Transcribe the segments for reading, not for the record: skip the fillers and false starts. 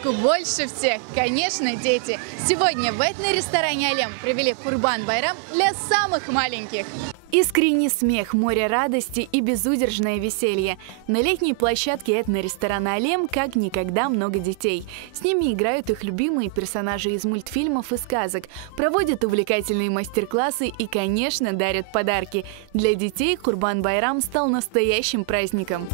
празднику больше всех, конечно, дети. Сегодня в этно-ресторане «Алем» провели Курбан-байрам для самых маленьких. Искренний смех, море радости и безудержное веселье. На летней площадке этно-ресторана «Алем» как никогда много детей. С ними играют их любимые персонажи из мультфильмов и сказок, проводят увлекательные мастер-классы и, конечно, дарят подарки. Для детей Курбан-байрам стал настоящим праздником.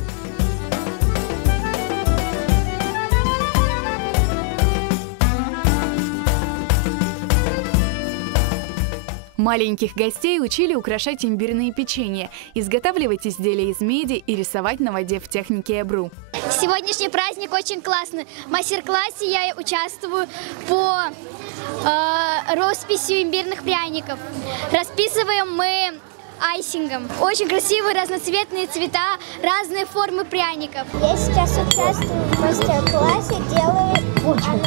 Маленьких гостей учили украшать имбирные печенья, изготавливать изделия из меди и рисовать на воде в технике Эбру. Сегодняшний праздник очень классный. В мастер-классе я участвую по росписью имбирных пряников. Расписываем мы айсингом. Очень красивые разноцветные цвета, разные формы пряников. Я сейчас участвую в мастер-классе, делаю очень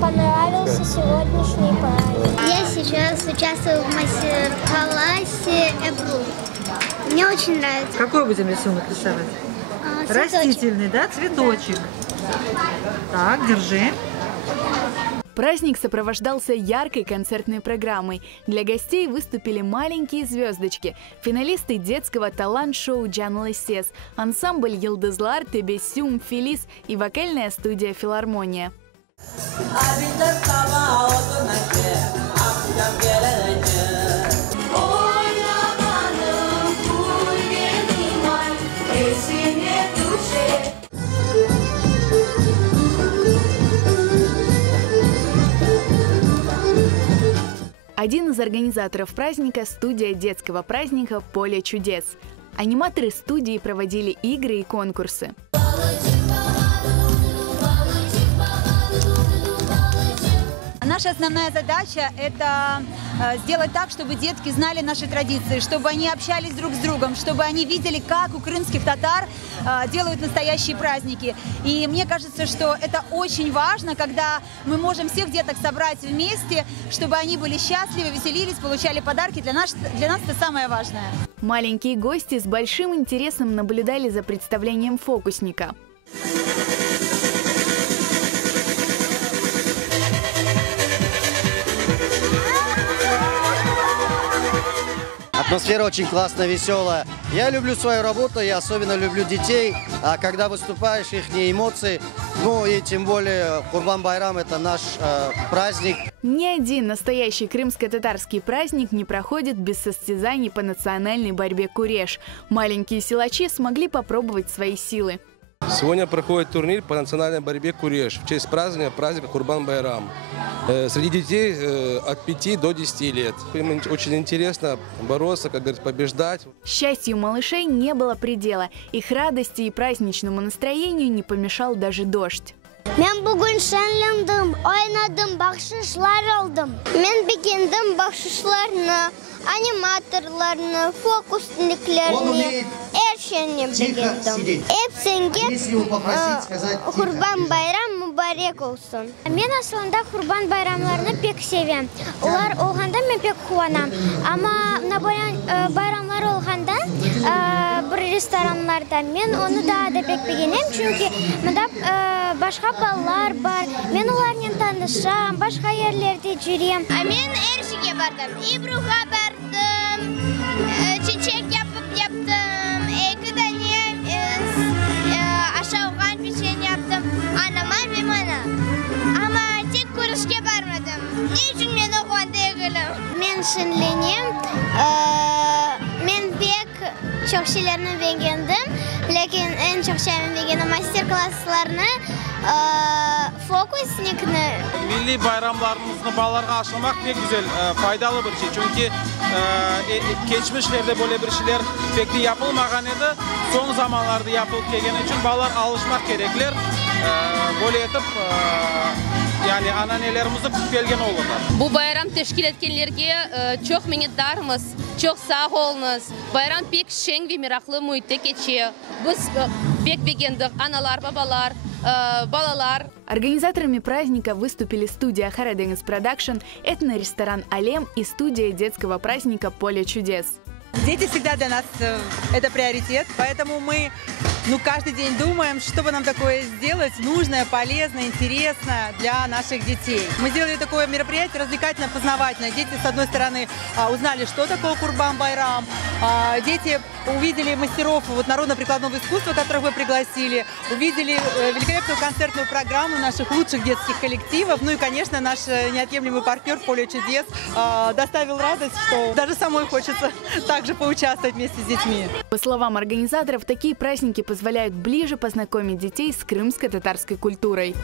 понравился сегодняшний праздник. Я сейчас участвую в мастер-классе Эбру. Мне очень нравится. Какой будем рисунок рисовать? Растительный, да? Цветочек. Так, держи. Праздник сопровождался яркой концертной программой. Для гостей выступили маленькие звездочки, финалисты детского талант-шоу «Джанлы Сес», ансамбль «Йылдызлар», «Тебесюм», «Фелис» и вокальная студия «Филармония». Один из организаторов праздника – студия детского праздника «Поле чудес». Аниматоры студии проводили игры и конкурсы. Наша основная задача – это сделать так, чтобы детки знали наши традиции, чтобы они общались друг с другом, чтобы они видели, как у крымских татар делают настоящие праздники. И мне кажется, что это очень важно, когда мы можем всех деток собрать вместе, чтобы они были счастливы, веселились, получали подарки. Для нас это самое важное. Маленькие гости с большим интересом наблюдали за представлением фокусника. Атмосфера очень классная, веселая. Я люблю свою работу, я особенно люблю детей. А когда выступаешь, их эмоции, ну и тем более Курбан-байрам – это наш праздник. Ни один настоящий крымско-татарский праздник не проходит без состязаний по национальной борьбе куреш. Маленькие силачи смогли попробовать свои силы. Сегодня проходит турнир по национальной борьбе куреш в честь праздника Курбан-байрам. Среди детей от 5 до 10 лет. Им очень интересно бороться, как говорится, побеждать. Счастью малышей не было предела. Их радости и праздничному настроению не помешал даже дождь. Мен бүгін шәнлендім, ойнадым, бақшышлар алдым. Мен бекендім бақшышларны, аниматорларны, фокусниклерні, әршені бекендім. Эпсенге Курбан-байрам мүбарек olsun. Мен aslında Курбан-байрамларны пек sevем. Олар олғанда мен пек қуанам. Ama bayramlar olғанда bir restoranlarda men onu daha da pek beğenем. Çünkü başka ballar var. Men onlarla tanışam, başka yerlerde yürüyem. Men Erşik'e bardım, İbru'ya bardım, çiçek yaptım, iki tane aşağıdan peçen yaptım, anama ve bana. Ama tek kuruşa barmadım. Niçin men o konuda eğilim? Men şenleneyim. Men pek çok şeylerini beğendim. Lakin en çok şeyimi beğendim master-klasslarını, fokusnikni. Milli bayramlarımızı balalarga aşılamak pek güzel, faydalı bir şey. Çünkü geçmişlerde böyle bir şeyler pek de yapılmagan edi. Son zamanlarda yapılıp gelgeni için balalar alışmak gerekler. Böyle etip yani ananelerimizi belgen olurlar. Bu bayram teşkil etkenlerge çok minnettarmız, çok sağ olunuz. Bayram pek şen ve meraklı muhitte geçiyor. Biz pek beğendik, analar, babalar, балалар. Организаторами праздника выступили студия Хараденгс Продакшн, этно-ресторан «Алем» и студия детского праздника «Поле чудес». Дети всегда для нас это приоритет, поэтому мы каждый день думаем, что бы нам такое сделать, нужное, полезное, интересное для наших детей. Мы сделали такое мероприятие развлекательно-познавательное. Дети, с одной стороны, узнали, что такое Курбан-байрам. Дети увидели мастеров народно-прикладного искусства, которых вы пригласили, увидели великолепную концертную программу наших лучших детских коллективов. Ну и, конечно, наш неотъемлемый партнер «Поле чудес» доставил радость, что даже самой хочется также поучаствовать вместе с детьми. По словам организаторов, такие праздники позволяют ближе познакомить детей с крымско-татарской культурой.